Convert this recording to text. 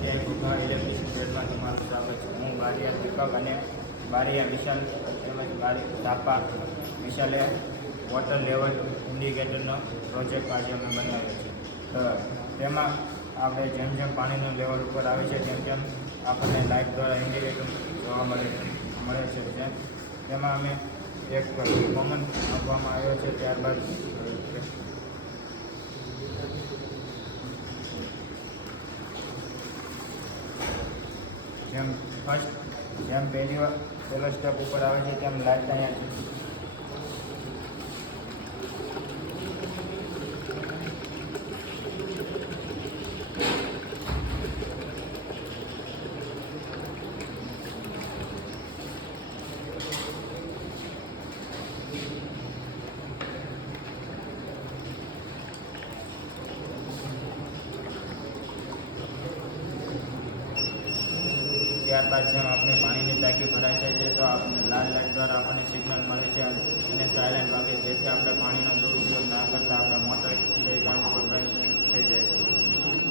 જય ગુગા ઇલેક્ટ્રિક ટ્રેડમાં તમારું સ્વાગત છે. હું બારિયા દીપક અને બારિયા વિશાલ તેમજ ધાપા વિશાલે વોટર લેવલ ઇન્ડિકેટરનો પ્રોજેક્ટ આજે અમે બનાવ્યો છે. તો તેમાં આપણે જેમ જેમ પાણીનું લેવલ ઉપર આવે છે તેમ આપણને લાઇટ દ્વારા ઇન્ડિકેટર જોવા મળે છે. તેમાં અમે એક કોમન આપવામાં આવ્યો છે. ત્યારબાદ જેમ પહેલો સ્ટેપ ઉપર આવે છે તેમ લાઇટ અહીંયા ત્યારબાદ જેમ આપણે પાણીની ટાંકી ભરાય છે તો લાલ લાઇટ દ્વારા આપણને સિગ્નલ મળે છે અને સાયલેન્ટ વાગે જેથી આપણે પાણીનો દુરુપયોગ ના